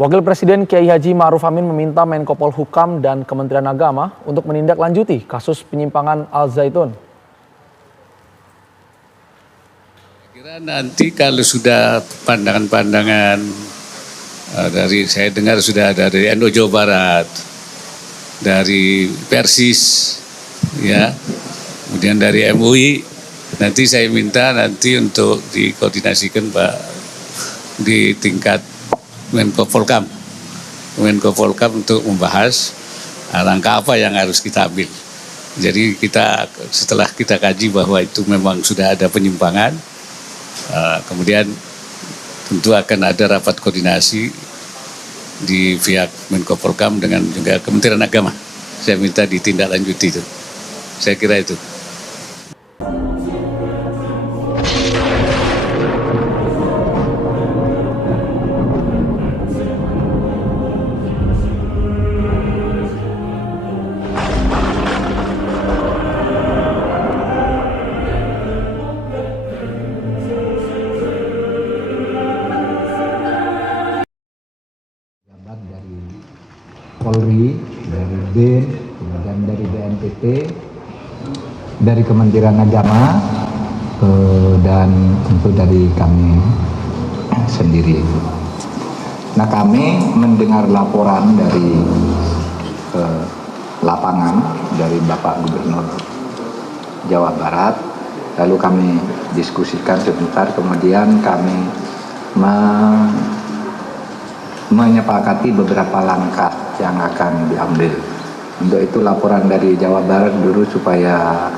Wakil Presiden Kiai Haji Ma'ruf Amin meminta Menko Polhukam dan Kementerian Agama untuk menindaklanjuti kasus penyimpangan Al Zaitun. Kira nanti kalau sudah pandangan-pandangan dari saya dengar sudah ada dari NU Jawa Barat, dari Persis, ya, kemudian dari MUI, nanti saya minta nanti untuk dikoordinasikan Pak di tingkat Menko Polhukam untuk membahas langkah apa yang harus kita ambil. Jadi setelah kita kaji bahwa itu memang sudah ada penyimpangan, kemudian tentu akan ada rapat koordinasi di pihak Menko Polhukam dengan juga Kementerian Agama. Saya minta ditindaklanjuti itu. Saya kira itu. Dari Polri, dari BIN, kemudian dari BNPB, dari Kementerian Agama, dan tentu dari kami sendiri. Nah, kami mendengar laporan dari lapangan dari Bapak Gubernur Jawa Barat, lalu kami diskusikan sebentar, kemudian kami menyepakati beberapa langkah yang akan diambil. Untuk itu laporan dari Jawa Barat dulu supaya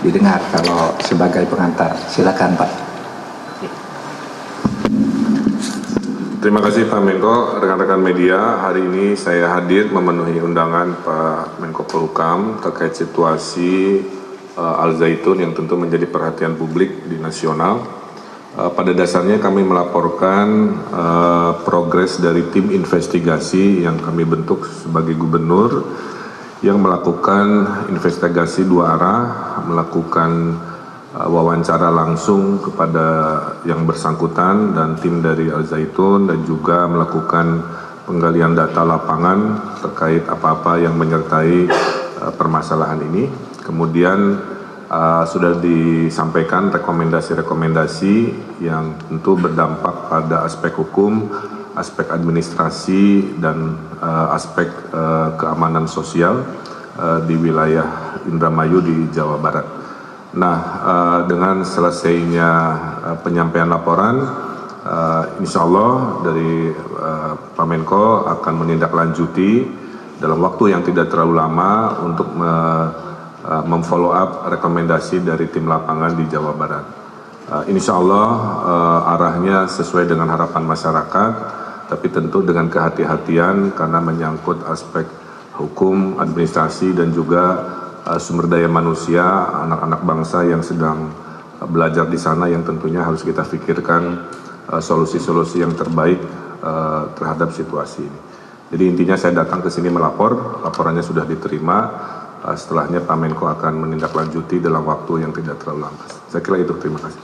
didengar kalau sebagai pengantar. Silakan Pak. Terima kasih Pak Menko, rekan-rekan media. Hari ini saya hadir memenuhi undangan Pak Menko Polhukam terkait situasi Al Zaitun yang tentu menjadi perhatian publik di nasional. Pada dasarnya kami melaporkan progres dari tim investigasi yang kami bentuk sebagai gubernur yang melakukan investigasi dua arah, melakukan wawancara langsung kepada yang bersangkutan dan tim dari Al Zaitun, dan juga melakukan penggalian data lapangan terkait apa-apa yang menyertai permasalahan ini. Kemudian sudah disampaikan rekomendasi-rekomendasi yang tentu berdampak pada aspek hukum, aspek administrasi, dan aspek keamanan sosial di wilayah Indramayu di Jawa Barat. Nah, dengan selesainya penyampaian laporan, insya Allah dari Pak Menko akan menindaklanjuti dalam waktu yang tidak terlalu lama untuk memfollow up rekomendasi dari tim lapangan di Jawa Barat. Insya Allah arahnya sesuai dengan harapan masyarakat, tapi tentu dengan kehati-hatian karena menyangkut aspek hukum, administrasi, dan juga sumber daya manusia, anak-anak bangsa yang sedang belajar di sana yang tentunya harus kita pikirkan solusi-solusi yang terbaik terhadap situasi ini. Jadi intinya saya datang ke sini melapor, laporannya sudah diterima. Setelahnya Pak Menko akan menindaklanjuti dalam waktu yang tidak terlalu lama. Saya kira itu, terima kasih.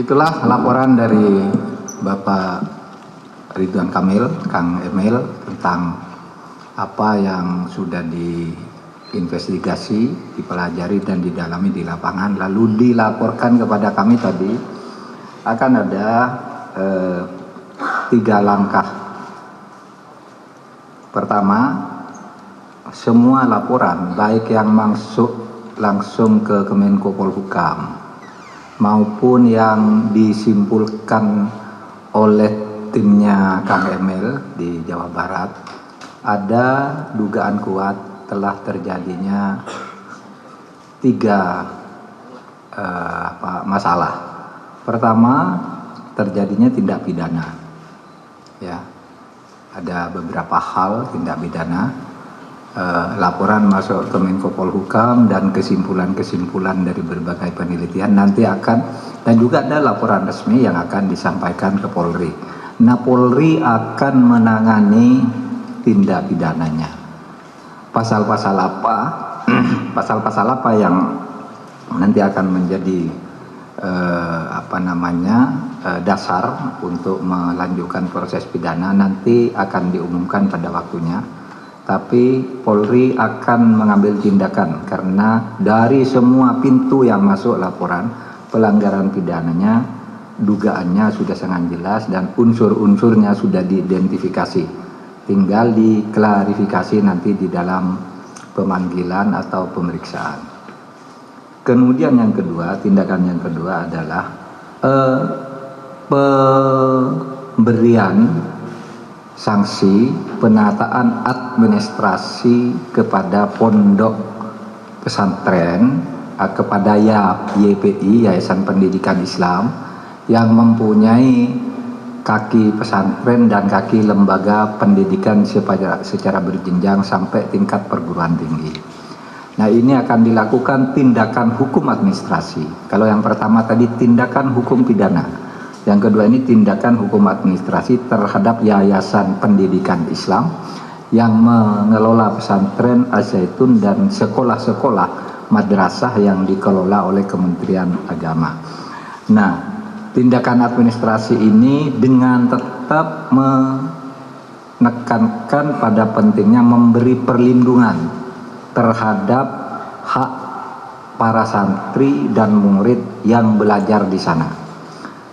Itulah laporan dari Bapak Ridwan Kamil, Kang Emil, tentang apa yang sudah diinvestigasi, dipelajari, dan didalami di lapangan, lalu dilaporkan kepada kami tadi. Akan ada 3 langkah. Pertama, semua laporan, baik yang masuk langsung ke Kemenko Polhukam maupun yang disimpulkan oleh timnya Kang Emil di Jawa Barat, ada dugaan kuat telah terjadinya tiga masalah. Pertama, terjadinya tindak pidana. Ya, ada beberapa hal tindak pidana. Laporan masuk ke Menko Polhukam dan kesimpulan-kesimpulan dari berbagai penelitian nanti akan, dan juga ada laporan resmi yang akan disampaikan ke Polri. Nah, Polri akan menangani tindak pidananya. Pasal-pasal apa? Pasal-pasal apa yang nanti akan menjadi dasar untuk melanjutkan proses pidana nanti akan diumumkan pada waktunya. Tapi Polri akan mengambil tindakan karena dari semua pintu yang masuk laporan pelanggaran pidananya, dugaannya sudah sangat jelas dan unsur-unsurnya sudah diidentifikasi. Tinggal diklarifikasi nanti di dalam pemanggilan atau pemeriksaan. Kemudian yang kedua, tindakan yang kedua adalah pemberian sanksi penataan administrasi kepada pondok pesantren, kepada YPI, Yayasan Pendidikan Islam, yang mempunyai kaki pesantren dan kaki lembaga pendidikan secara berjenjang sampai tingkat perguruan tinggi. Nah, ini akan dilakukan tindakan hukum administrasi. Kalau yang pertama tadi tindakan hukum pidana, yang kedua ini tindakan hukum administrasi terhadap Yayasan Pendidikan Islam yang mengelola pesantren Az-Zaitun dan sekolah-sekolah madrasah yang dikelola oleh Kementerian Agama. Nah, tindakan administrasi ini dengan tetap menekankan pada pentingnya memberi perlindungan terhadap hak para santri dan murid yang belajar di sana.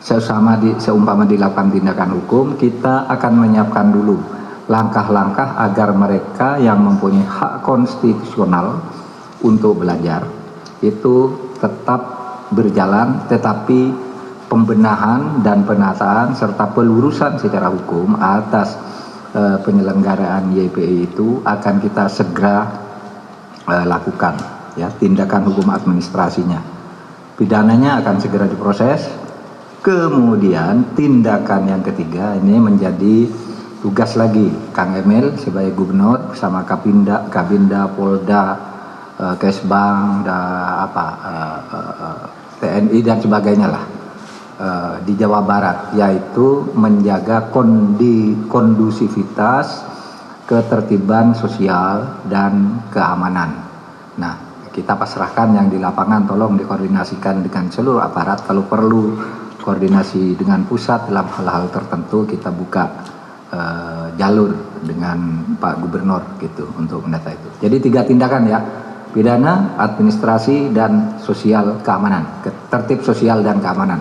Seumpama dilakukan tindakan hukum, kita akan menyiapkan dulu langkah-langkah agar mereka yang mempunyai hak konstitusional untuk belajar itu tetap berjalan, tetapi pembenahan dan penataan serta pelurusan secara hukum atas penyelenggaraan YPI itu akan kita segera lakukan, ya, tindakan hukum administrasinya. Pidananya akan segera diproses. Kemudian tindakan yang ketiga ini menjadi tugas lagi Kang Emil sebagai gubernur bersama Kabinda, Polda, Kesbang, TNI dan sebagainya lah di Jawa Barat, yaitu menjaga kondusivitas, ketertiban sosial dan keamanan. Nah, kita pasrahkan yang di lapangan, tolong dikoordinasikan dengan seluruh aparat. Kalau perlu koordinasi dengan pusat dalam hal-hal tertentu, kita buka jalur dengan Pak Gubernur gitu untuk mendata itu. Jadi 3 tindakan ya: pidana, administrasi, dan sosial keamanan, tertib sosial dan keamanan.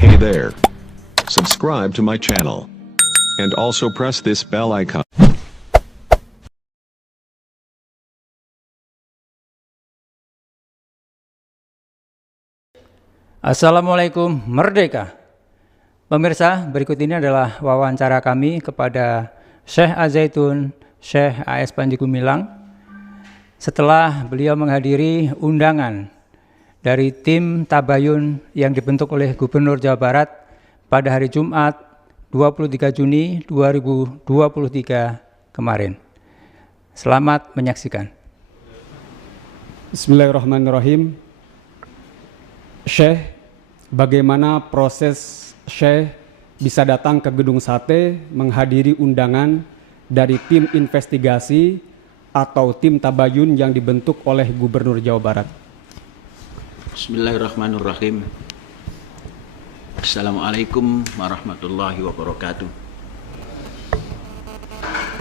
Hey there. Subscribe to my channel. And also press this bell icon. Assalamualaikum, merdeka. Pemirsa, berikut ini adalah wawancara kami kepada Syekh Az-Zaitun, Syekh A.S. Panji Gumilang, setelah beliau menghadiri undangan dari tim Tabayun yang dibentuk oleh Gubernur Jawa Barat pada hari Jumat 23 Juni 2023 kemarin. Selamat menyaksikan. Bismillahirrahmanirrahim. Syekh, bagaimana proses Syekh bisa datang ke Gedung Sate menghadiri undangan dari tim investigasi atau tim Tabayun yang dibentuk oleh Gubernur Jawa Barat? Bismillahirrahmanirrahim. Assalamualaikum warahmatullahi wabarakatuh.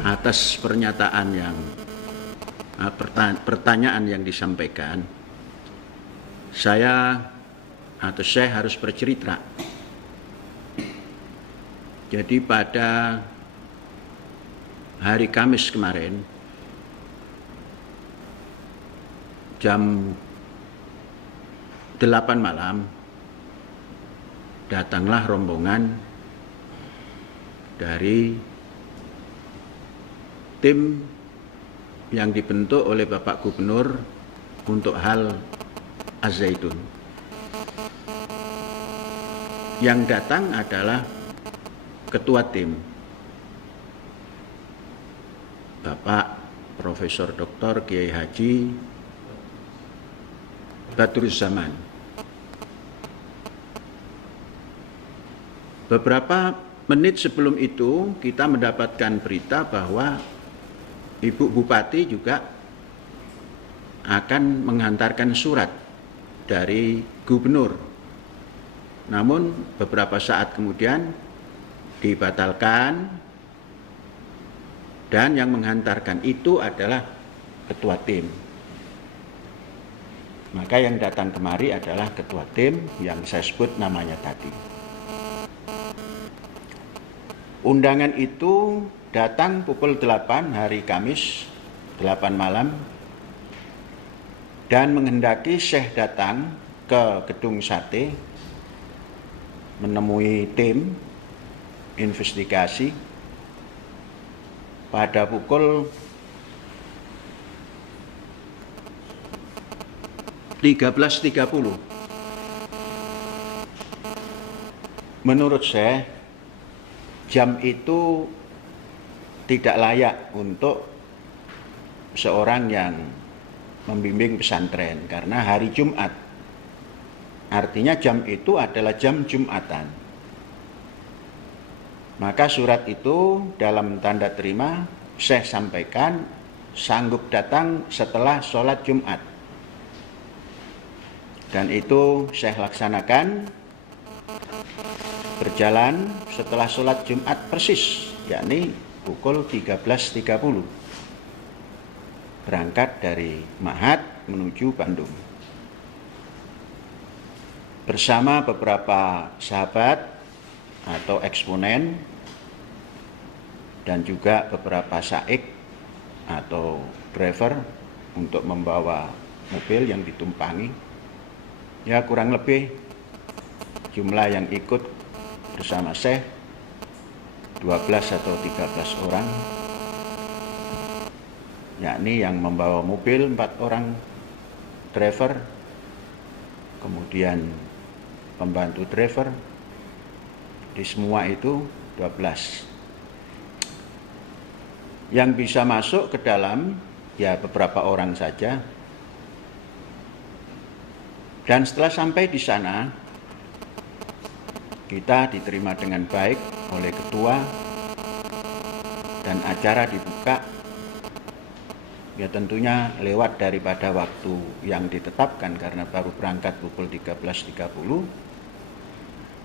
Atas pertanyaan yang disampaikan, saya atau Syekh harus bercerita. Jadi pada hari Kamis kemarin, jam 8 malam, datanglah rombongan dari tim yang dibentuk oleh Bapak Gubernur untuk hal Az-Zaitun. Yang datang adalah Ketua Tim, Bapak Profesor Dr. Kiai Haji Badruzzaman. Beberapa menit sebelum itu kita mendapatkan berita bahwa Ibu Bupati juga akan menghantarkan surat dari Gubernur. Namun beberapa saat kemudian dibatalkan, dan yang menghantarkan itu adalah Ketua Tim. Maka yang datang kemari adalah Ketua Tim yang saya sebut namanya tadi. Undangan itu datang pukul 8 hari Kamis 8 malam, dan menghendaki Syekh datang ke Gedung Sate menemui tim investigasi pada pukul 13.30. Menurut saya, jam itu tidak layak untuk seorang yang membimbing pesantren karena hari Jumat. Artinya jam itu adalah jam Jumatan. Maka surat itu dalam tanda terima Syekh sampaikan sanggup datang setelah sholat Jumat. Dan itu Syekh laksanakan, berjalan setelah sholat Jumat persis, yakni pukul 13.30. Berangkat dari Mahat menuju Bandung. Bersama beberapa sahabat atau eksponen dan juga beberapa saik atau driver untuk membawa mobil yang ditumpangi. Ya, kurang lebih jumlah yang ikut bersama Syekh 12 atau 13 orang, yakni yang membawa mobil 4 orang driver, kemudian pembantu driver, di semua itu 12. Yang bisa masuk ke dalam ya beberapa orang saja. Dan setelah sampai di sana, kita diterima dengan baik oleh ketua, dan acara dibuka ya tentunya lewat daripada waktu yang ditetapkan karena baru berangkat pukul 13.30.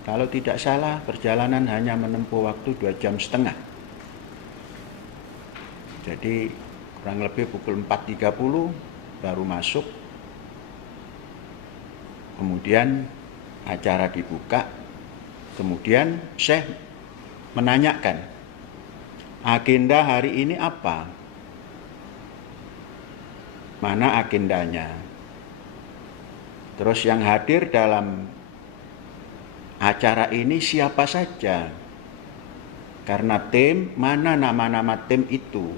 Kalau tidak salah perjalanan hanya menempuh waktu 2,5 jam. Jadi kurang lebih pukul 4.30 baru masuk. Kemudian acara dibuka. Kemudian Syekh menanyakan, agenda hari ini apa? Mana agendanya? Terus yang hadir dalam acara ini siapa saja? Karena tim, mana nama-nama tim itu?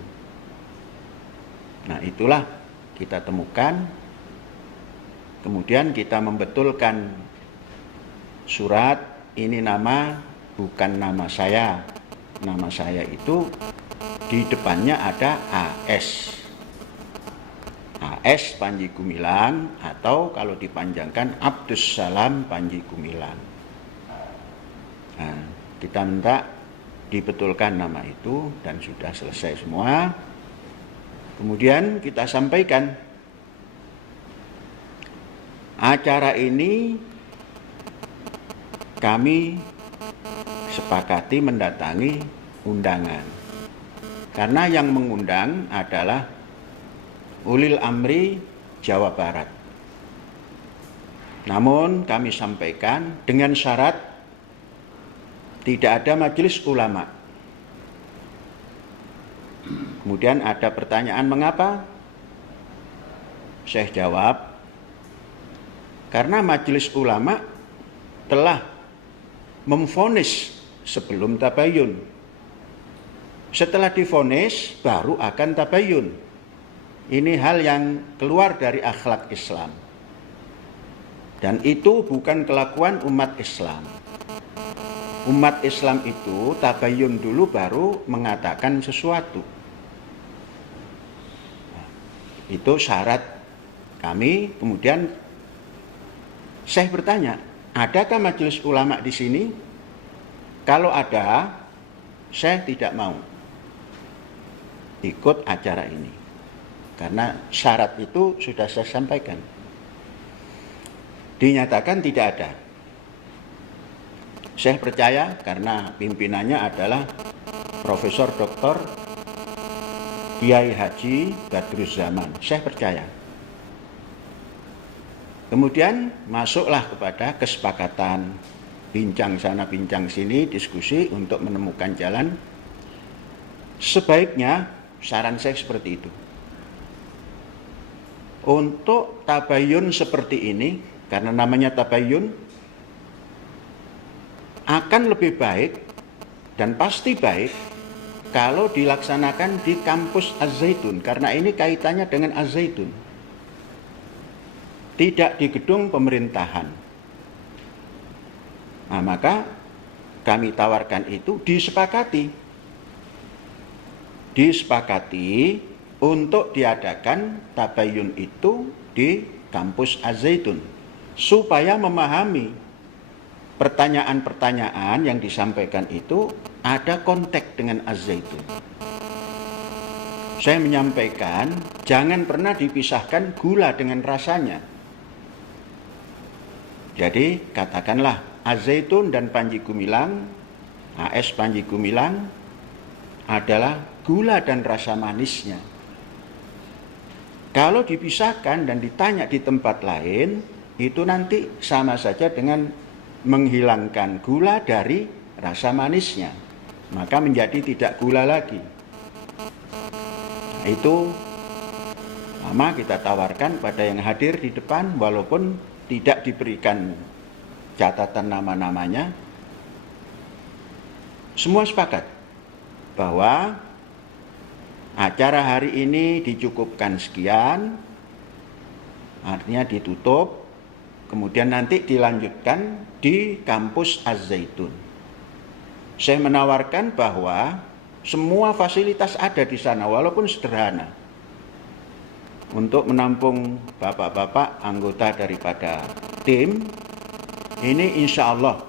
Nah, itulah kita temukan Kemudian kita membetulkan surat, ini nama bukan nama saya. Nama saya itu di depannya ada AS. AS Panji Gumilang, atau kalau dipanjangkan Abdus Salam Panji Gumilang. Nah, kita minta dibetulkan nama itu dan sudah selesai semua. Kemudian kita sampaikan acara ini kami sepakati mendatangi undangan. Karena yang mengundang adalah Ulil Amri Jawa Barat. Namun kami sampaikan dengan syarat tidak ada majelis ulama. Kemudian ada pertanyaan mengapa? Saya jawab, karena majelis ulama telah memvonis sebelum tabayun. Setelah divonis baru akan tabayun. Ini hal yang keluar dari akhlak Islam. Dan itu bukan kelakuan umat Islam. Umat Islam itu tabayun dulu baru mengatakan sesuatu. Itu syarat kami. Kemudian saya bertanya, adakah majelis ulama di sini? Kalau ada, saya tidak mau ikut acara ini. Karena syarat itu sudah saya sampaikan. Dinyatakan tidak ada. Saya percaya karena pimpinannya adalah Profesor Dr. Kiai Haji Badruzzaman. Saya percaya. Kemudian masuklah kepada kesepakatan, bincang sana bincang sini, diskusi untuk menemukan jalan. Sebaiknya saran saya seperti itu. Untuk tabayun seperti ini, karena namanya tabayun, akan lebih baik dan pasti baik kalau dilaksanakan di kampus Az-Zaitun, karena ini kaitannya dengan Az-Zaitun. Tidak di gedung pemerintahan. Nah, maka kami tawarkan itu disepakati untuk diadakan tabayun itu di kampus Az-Zaitun supaya memahami pertanyaan-pertanyaan yang disampaikan itu ada konteks dengan Az-Zaitun. Saya menyampaikan jangan pernah dipisahkan gula dengan rasanya. Jadi katakanlah Az-Zaitun dan Panji Gumilang, AS Panji Gumilang adalah gula dan rasa manisnya. Kalau dipisahkan dan ditanya di tempat lain, itu nanti sama saja dengan menghilangkan gula dari rasa manisnya. Maka menjadi tidak gula lagi. Nah, itu lama kita tawarkan pada yang hadir di depan, walaupun tidak diberikan catatan nama-namanya. Semua sepakat bahwa acara hari ini dicukupkan sekian, artinya ditutup, kemudian nanti dilanjutkan di kampus Az-Zaitun. Saya menawarkan bahwa semua fasilitas ada di sana, walaupun sederhana, untuk menampung bapak-bapak anggota daripada tim. Ini insya Allah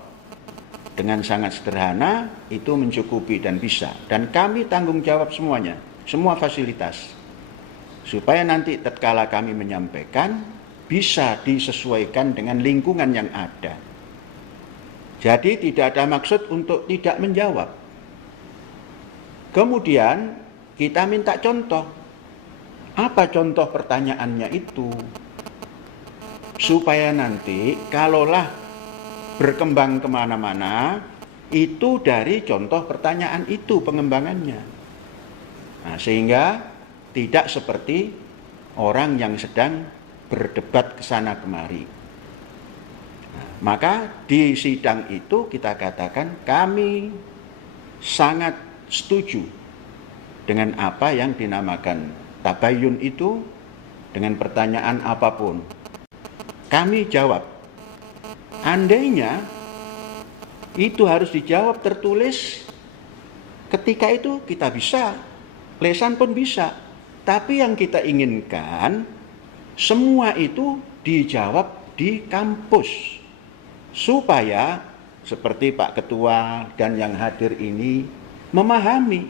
dengan sangat sederhana itu mencukupi dan bisa. Dan kami tanggung jawab semuanya. Semua fasilitas, supaya nanti tatkala kami menyampaikan bisa disesuaikan dengan lingkungan yang ada. Jadi tidak ada maksud untuk tidak menjawab. Kemudian kita minta contoh. Apa contoh pertanyaannya itu? Supaya nanti kalaulah berkembang kemana-mana, itu dari contoh pertanyaan itu pengembangannya. Nah, sehingga tidak seperti orang yang sedang berdebat ke sana kemari. Nah, maka di sidang itu kita katakan kami sangat setuju dengan apa yang dinamakan tabayun itu dengan pertanyaan apapun. kami jawab. Andainya itu harus dijawab tertulis, ketika itu kita bisa, lesan pun bisa. Tapi yang kita inginkan, semua itu dijawab di kampus. Supaya seperti Pak Ketua dan yang hadir ini memahami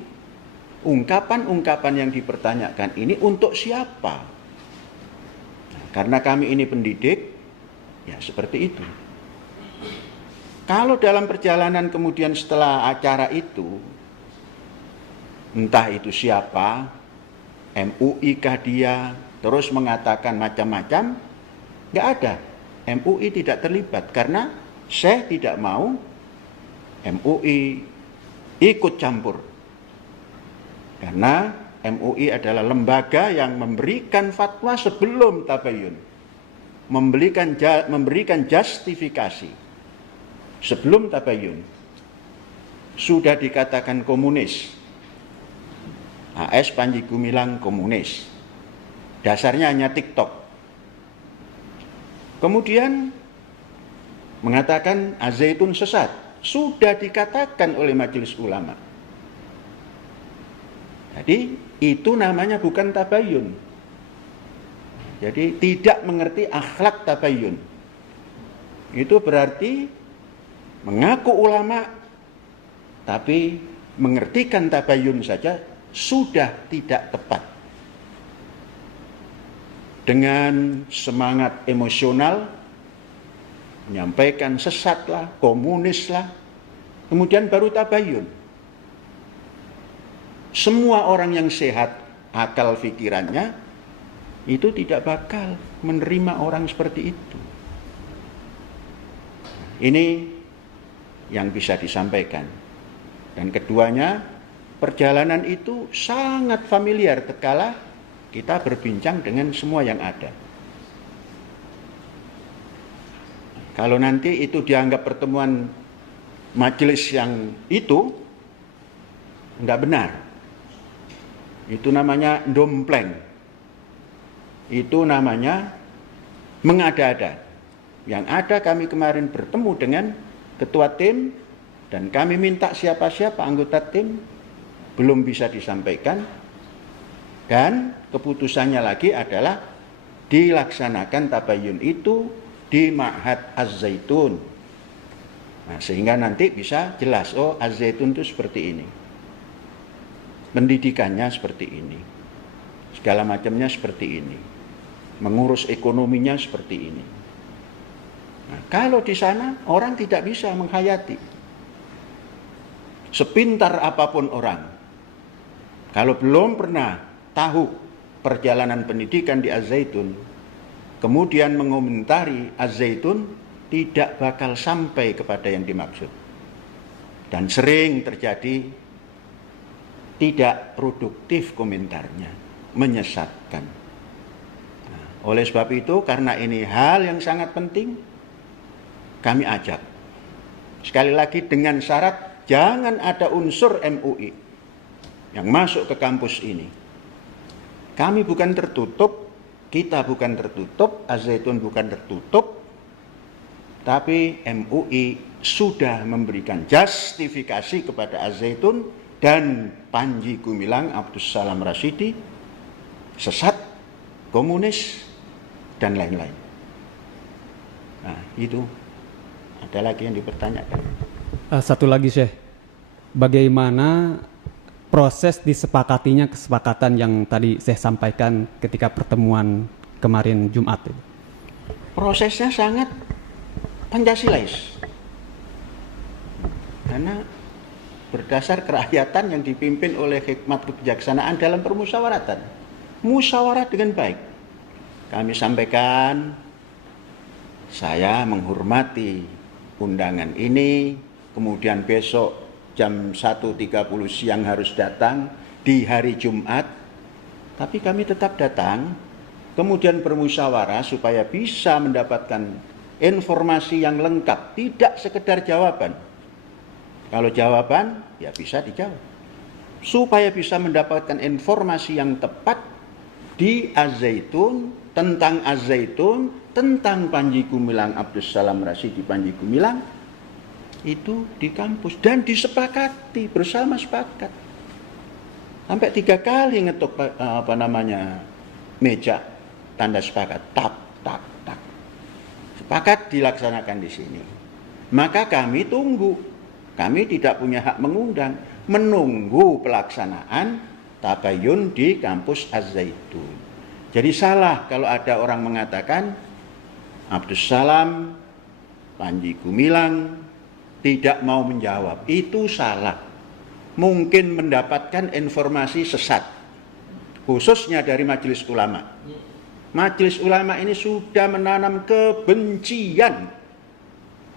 ungkapan-ungkapan yang dipertanyakan ini untuk siapa. Karena kami ini pendidik, ya seperti itu. Kalau dalam perjalanan kemudian setelah acara itu, entah itu siapa, MUI kah dia, terus mengatakan macam-macam, nggak ada. MUI tidak terlibat karena Syekh tidak mau MUI ikut campur. Karena MUI adalah lembaga yang memberikan fatwa sebelum tabayun, memberikan justifikasi sebelum tabayun. Sudah dikatakan komunis, AS Panji Gumilang komunis, dasarnya hanya TikTok. Kemudian mengatakan Az-Zaitun sesat, sudah dikatakan oleh Majelis Ulama. Jadi itu namanya bukan tabayun. Jadi tidak mengerti akhlak tabayun. Itu berarti mengaku ulama tapi mengertikan tabayun saja sudah tidak tepat. Dengan semangat emosional menyampaikan sesatlah, komunislah, kemudian baru tabayun. Semua orang yang sehat akal pikirannya itu tidak bakal menerima orang seperti itu. Ini yang bisa disampaikan. Dan keduanya, perjalanan itu sangat familiar tatkala kita berbincang dengan semua yang ada. Kalau nanti itu dianggap pertemuan majelis yang itu, enggak benar. Itu namanya dompleng. Itu namanya mengada-ada. Yang ada kami kemarin bertemu dengan ketua tim dan kami minta siapa-siapa anggota tim, belum bisa disampaikan. Dan keputusannya lagi adalah dilaksanakan tabayun itu di Ma'had Az-Zaitun. Nah, sehingga nanti bisa jelas, oh Az-Zaitun itu seperti ini. Pendidikannya seperti ini. Segala macamnya seperti ini. Mengurus ekonominya seperti ini. Nah, kalau di sana orang tidak bisa menghayati. Sepintar apapun orang, kalau belum pernah tahu perjalanan pendidikan di Az-Zaitun, kemudian mengomentari Az-Zaitun, tidak bakal sampai kepada yang dimaksud. Dan sering terjadi tidak produktif komentarnya, menyesatkan. Nah, oleh sebab itu, karena ini hal yang sangat penting, kami ajak. Sekali lagi dengan syarat, jangan ada unsur MUI yang masuk ke kampus ini. Kami bukan tertutup, kita bukan tertutup, Az-Zaitun bukan tertutup, tapi MUI sudah memberikan justifikasi kepada Az-Zaitun dan Panji Gumilang Abdus Salam Rasyidi, sesat, komunis, dan lain-lain. Nah, itu ada lagi yang dipertanyakan. Satu lagi, Syekh, bagaimana proses disepakatinya kesepakatan yang tadi saya sampaikan ketika pertemuan kemarin Jumat itu? Prosesnya sangat Pancasilais. Karena berdasar kerakyatan yang dipimpin oleh hikmat kebijaksanaan dalam permusyawaratan. Musyawarah dengan baik. Kami sampaikan, saya menghormati undangan ini, kemudian besok jam 1.30 siang harus datang di hari Jumat, tapi kami tetap datang, kemudian bermusyawarah supaya bisa mendapatkan informasi yang lengkap, tidak sekedar jawaban. Kalau jawaban, ya bisa dijawab. Supaya bisa mendapatkan informasi yang tepat di Az-Zaitun tentang Az-Zaitun, tentang Panji Gumilang, Abdus Salam Rasyidi Panji Gumilang, itu di kampus dan disepakati bersama, sepakat sampai 3 kali ngetuk meja tanda sepakat, tak sepakat dilaksanakan di sini. Maka kami tunggu, kami tidak punya hak mengundang, menunggu pelaksanaan tabayun di kampus Az-Zaitun. Jadi salah kalau ada orang mengatakan Abdus Salam Panji Gumilang tidak mau menjawab. Itu salah. Mungkin mendapatkan informasi sesat, khususnya dari Majelis Ulama. Majelis Ulama ini sudah menanam kebencian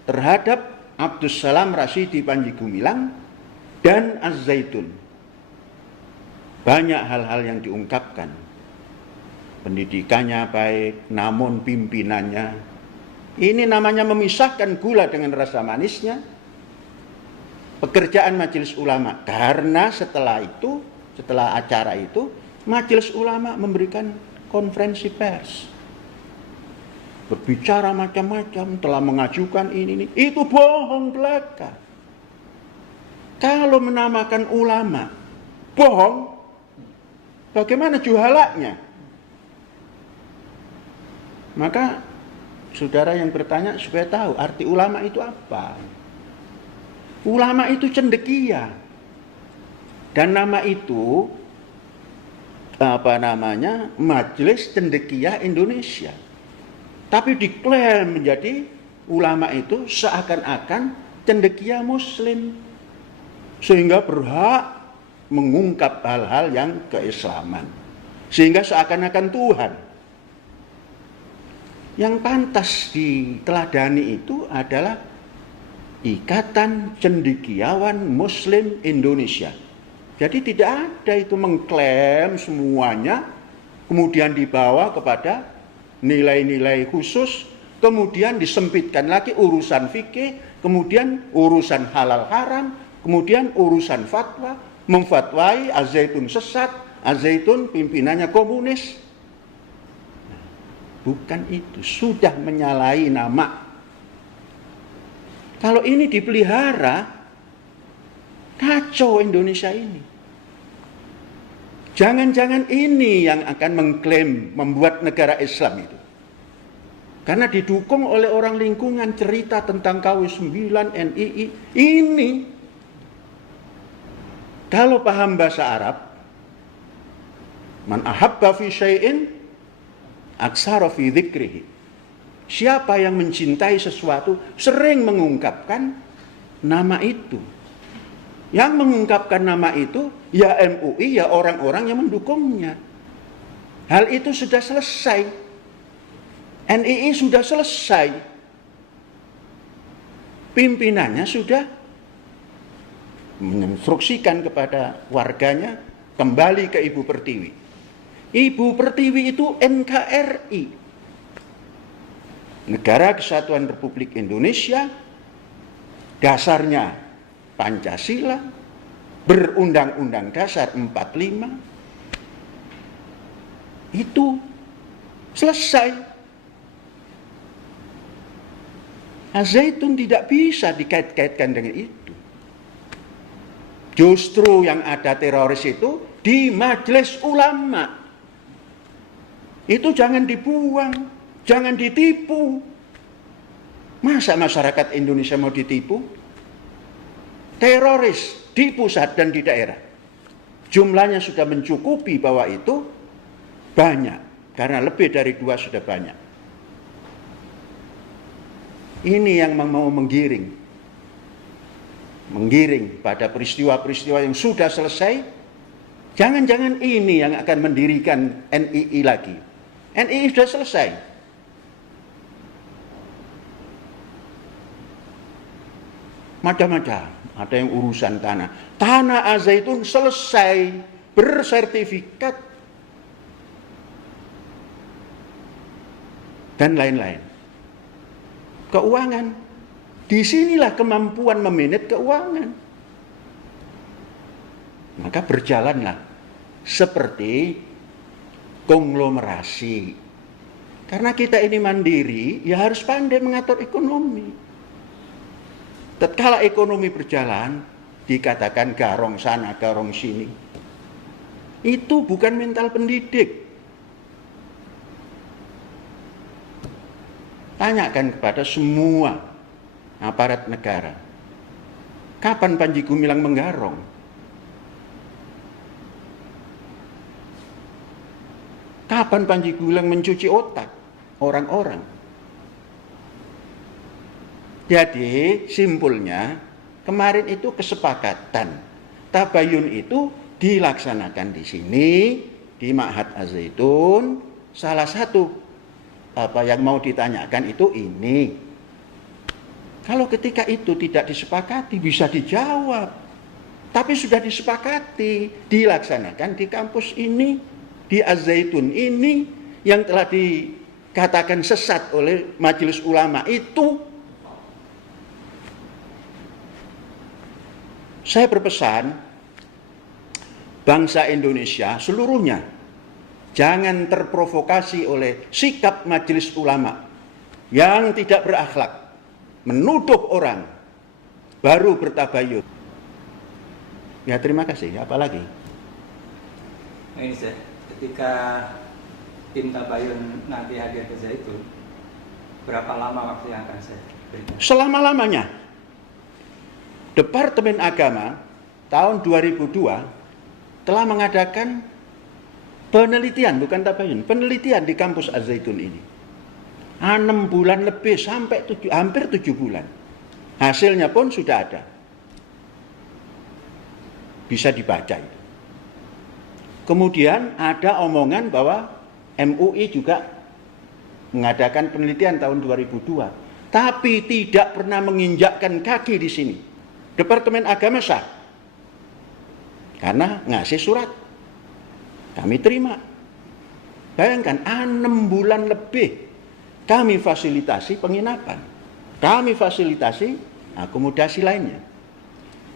terhadap Abdus Salam Rasyidi Panji Gumilang dan Az-Zaitun. Banyak hal-hal yang diungkapkan. Pendidikannya baik, namun pimpinannya. Ini namanya memisahkan gula dengan rasa manisnya. Pekerjaan Majelis Ulama. Karena setelah acara itu, Majelis Ulama memberikan konferensi pers. Berbicara macam-macam, telah mengajukan ini. Itu bohong belaka. Kalau menamakan ulama bohong, bagaimana juhalanya? Maka saudara yang bertanya supaya tahu arti ulama itu apa. Ulama itu cendekia. Dan nama itu Majelis Cendekia Indonesia. Tapi diklaim menjadi ulama itu seakan-akan cendekia muslim. Sehingga berhak mengungkap hal-hal yang keislaman. Sehingga seakan-akan Tuhan. Yang pantas diteladani itu adalah Ikatan Cendekiawan Muslim Indonesia. Jadi tidak ada itu mengklaim semuanya, kemudian dibawa kepada nilai-nilai khusus, kemudian disempitkan lagi urusan fikih, kemudian urusan halal haram, kemudian urusan fatwa, memfatwai Az-Zaitun sesat, Az-Zaitun pimpinannya komunis. Bukan itu, sudah menyalahi nama. Kalau ini dipelihara, kacau Indonesia ini. Jangan-jangan ini yang akan mengklaim membuat negara Islam itu. Karena didukung oleh orang lingkungan, cerita tentang KW9, NII. Ini, kalau paham bahasa Arab, man ahabba fi syai'in aksara fi dzikrihi. Siapa yang mencintai sesuatu sering mengungkapkan nama itu. Yang mengungkapkan nama itu ya MUI, ya orang-orang yang mendukungnya. Hal itu sudah selesai. NII sudah selesai. Pimpinannya sudah menginstruksikan kepada warganya kembali ke Ibu Pertiwi. Ibu Pertiwi itu NKRI. Negara Kesatuan Republik Indonesia, dasarnya Pancasila, berundang-undang dasar 45, itu selesai. Az-Zaitun tidak bisa dikait-kaitkan dengan itu. Justru yang ada teroris itu di Majelis Ulama. Itu jangan dibuang. Jangan ditipu. Masa masyarakat Indonesia mau ditipu? Teroris di pusat dan di daerah. Jumlahnya sudah mencukupi bahwa itu banyak. Karena lebih dari 2 sudah banyak. Ini yang mau menggiring. Menggiring pada peristiwa-peristiwa yang sudah selesai. Jangan-jangan ini yang akan mendirikan NII lagi. NII sudah selesai. Macam-macam. Ada yang urusan tanah. Tanah Az-Zaitun selesai, bersertifikat, dan lain-lain. Keuangan. Disinilah kemampuan memanage keuangan. Maka berjalanlah seperti konglomerasi. Karena kita ini mandiri, ya harus pandai mengatur ekonomi. Tatkala ekonomi berjalan, dikatakan garong sana, garong sini. Itu bukan mental pendidik. Tanyakan kepada semua aparat negara. Kapan Panji Gumilang menggarong? Kapan Panji Gumilang mencuci otak orang-orang? Jadi simpulnya kemarin itu kesepakatan tabayun itu dilaksanakan di sini di Ma'had Az-Zaitun. Salah satu yang mau ditanyakan itu ini. Kalau ketika itu tidak disepakati bisa dijawab. Tapi sudah disepakati dilaksanakan di kampus ini, di Az-Zaitun ini yang telah dikatakan sesat oleh Majelis Ulama itu. Saya berpesan bangsa Indonesia seluruhnya jangan terprovokasi oleh sikap Majelis Ulama yang tidak berakhlak, menuduh orang baru bertabayun. Ya terima kasih, apalagi? Nah, ini saya, ketika tim tabayun nanti hadir ke Zaitun, berapa lama waktu yang akan saya berikan? Selama-lamanya. Departemen Agama tahun 2002 telah mengadakan penelitian, bukan tabayun, penelitian di kampus Az-Zaitun ini. 6 bulan lebih sampai hampir 7 bulan. Hasilnya pun sudah ada. Bisa dibaca itu. Kemudian ada omongan bahwa MUI juga mengadakan penelitian tahun 2002, tapi tidak pernah menginjakkan kaki di sini. Departemen Agama sah karena ngasih surat, kami terima. Bayangkan 6 bulan lebih kami fasilitasi penginapan, kami fasilitasi akomodasi lainnya.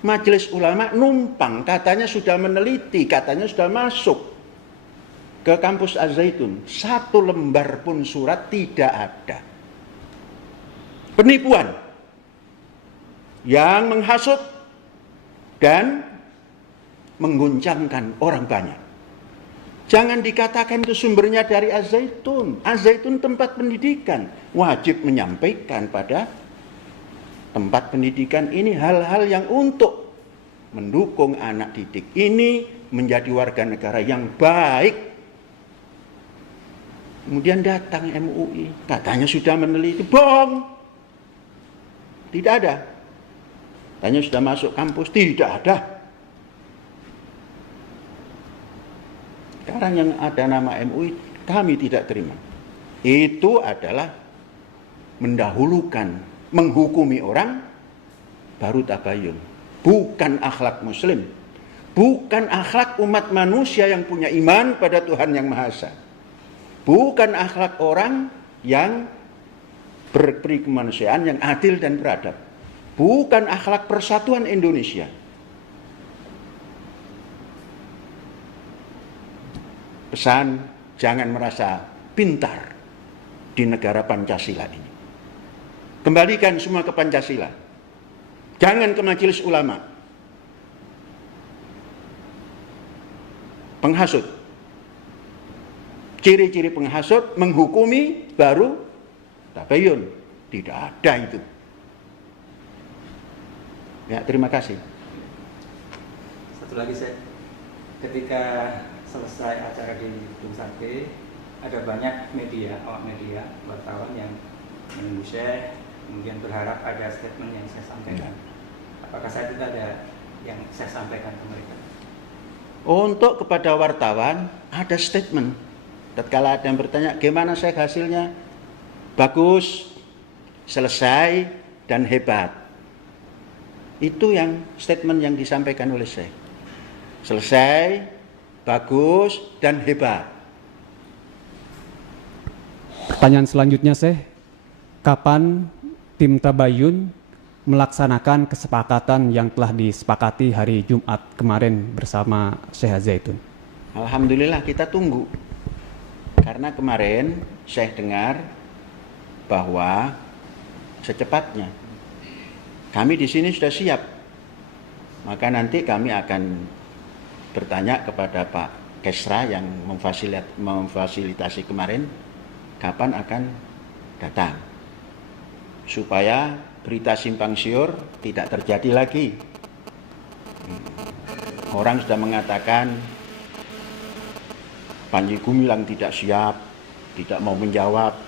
Majelis Ulama numpang, katanya sudah meneliti, katanya sudah masuk ke kampus Az-Zaitun. 1 lembar pun surat tidak ada. Penipuan yang menghasut dan mengguncangkan orang banyak. Jangan dikatakan itu sumbernya dari Az-Zaitun. Az-Zaitun tempat pendidikan, wajib menyampaikan pada tempat pendidikan ini hal-hal yang untuk mendukung anak didik ini menjadi warga negara yang baik. Kemudian datang MUI, katanya sudah meneliti, bohong. Tidak ada. Katanya sudah masuk kampus, tidak ada. Sekarang yang ada nama MUI, kami tidak terima. Itu adalah mendahulukan, menghukumi orang, baru tabayun. Bukan akhlak muslim. Bukan akhlak umat manusia yang punya iman pada Tuhan Yang Maha Esa. Bukan akhlak orang yang berperi kemanusiaan yang adil dan beradab. Bukan akhlak persatuan Indonesia. Pesan, jangan merasa pintar di negara Pancasila ini. Kembalikan semua ke Pancasila. Jangan ke Majelis Ulama. Penghasut. Ciri-ciri penghasut, menghukumi, baru tabayun. Tidak ada itu. Ya, terima kasih. Satu lagi saya, ketika selesai acara di Gedung Sate, ada banyak media, awak media, wartawan yang menunggu saya, kemudian berharap ada statement yang saya sampaikan. Apakah saya tidak ada yang saya sampaikan ke mereka? Untuk kepada wartawan, ada statement. Tatkala ada yang bertanya, gimana saya hasilnya? Bagus, selesai, dan hebat. Itu yang statement yang disampaikan oleh saya. Selesai, bagus, dan hebat. Pertanyaan selanjutnya kapan tim tabayun melaksanakan kesepakatan yang telah disepakati hari Jumat kemarin bersama Syekh Az-Zaitun? Alhamdulillah kita tunggu. Karena kemarin saya dengar bahwa secepatnya kami di sini sudah siap. Maka nanti kami akan bertanya kepada Pak Kesra yang memfasilitasi kemarin kapan akan datang. Supaya berita simpang siur tidak terjadi lagi. Orang sudah mengatakan Panji Gumilang tidak siap, tidak mau menjawab.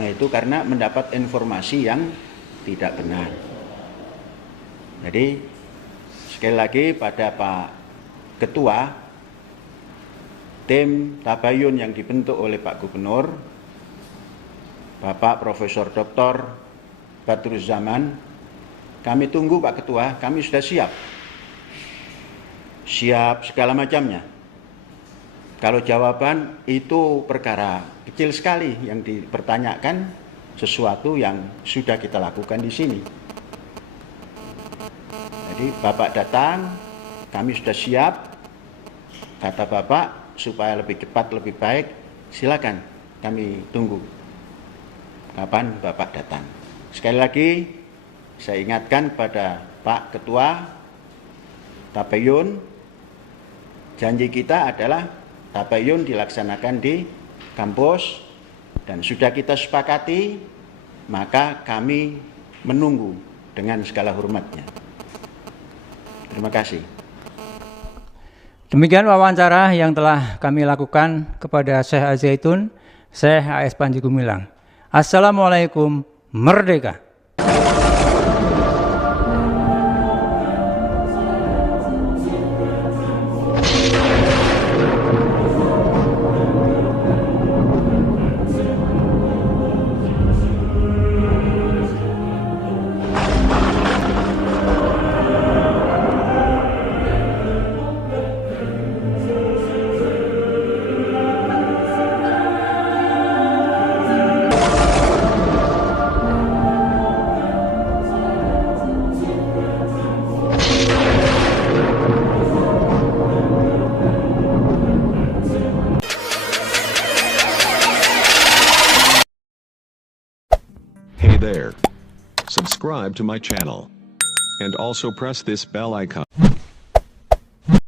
Nah itu karena mendapat informasi yang tidak benar. Jadi sekali lagi pada Pak Ketua, tim tabayun yang dibentuk oleh Pak Gubernur, Bapak Profesor Dr. Badruzzaman, kami tunggu Pak Ketua, kami sudah siap. Siap segala macamnya. Kalau jawaban itu perkara kecil sekali yang dipertanyakan sesuatu yang sudah kita lakukan di sini. Jadi Bapak datang, kami sudah siap. Kata Bapak supaya lebih cepat, lebih baik, silakan kami tunggu kapan Bapak datang. Sekali lagi saya ingatkan pada Pak Ketua tabayun, janji kita adalah tabayun dilaksanakan di kampus dan sudah kita sepakati, maka kami menunggu dengan segala hormatnya. Terima kasih. Demikian wawancara yang telah kami lakukan kepada Syekh Al-Zaitun, Syekh A.S. Panji Gumilang. Assalamualaikum, merdeka. Hey there. Subscribe to my channel. And also press this bell icon.